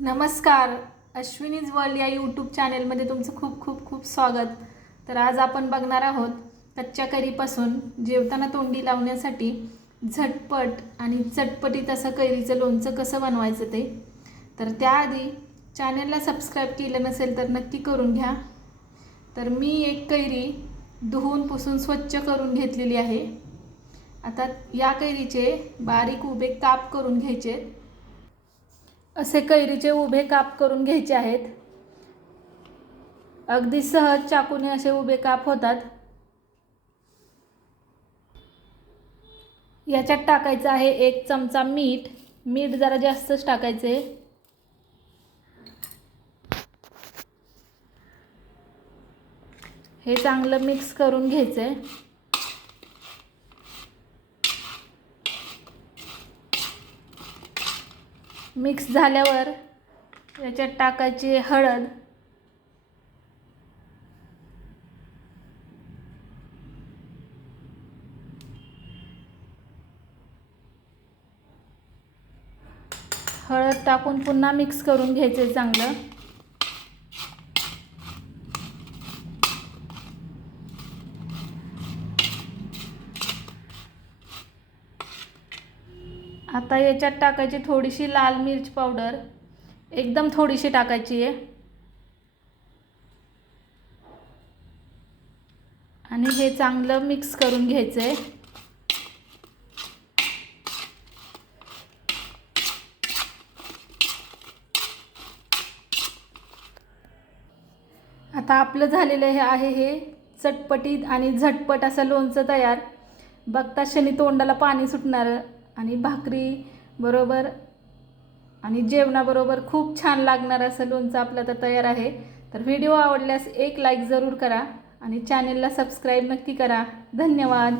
नमस्कार. अश्विनीज वर्ल्ड या यूट्यूब चॅनेलमध्ये तुमचं खूप खूप खूप स्वागत. तर आज आपण बघणार आहोत कच्च्या कैरीपासून जेवताना तोंडी लावण्यासाठी झटपट आणि चटपटीत असं कैरीचं लोणचं कसं बनवायचं ते. तर त्याआधी चॅनेलला सबस्क्राईब केलं नसेल तर नक्की करून घ्या. तर मी एक कैरी धुवून पुसून स्वच्छ करून घेतलेली आहे. आता या कैरीचे बारीक उभे काप करून घ्यायचे असे कैरीचे उभे काप करून घ्यायचे आहेत. अगदी सहज चाकूने असे उभे काप होतात. याच्यात टाकायचं आहे एक चमचा मीठ. मीठ जरा जास्तच टाकायचे. हे चांगलं मिक्स करून घ्यायचं. आहे मिक्स झाल्यावर याच्यात टाकायची हळद. हळद टाकून पुन्हा मिक्स करून घ्यायचे चांगलं. आता याच्यात टाकायची थोडीशी लाल मिरच पावडर. एकदम थोडीशी टाकायची आहे. आणि हे चांगलं मिक्स करून घ्यायचं आहे. आता आपलं झालेलं हे आहे हे चटपटीत आणि झटपट असं लोणचं तयार. बघता शनी तोंडाला पाणी सुटणारं. आणि भाकरी बरोबर आणि जेवणाबरोबर खूप छान लागणार असं लोणचं आपलं तर तयार आहे. तर व्हिडिओ आवडल्यास एक लाईक जरूर करा आणि चॅनेलला सबस्क्राईब नक्की करा. धन्यवाद.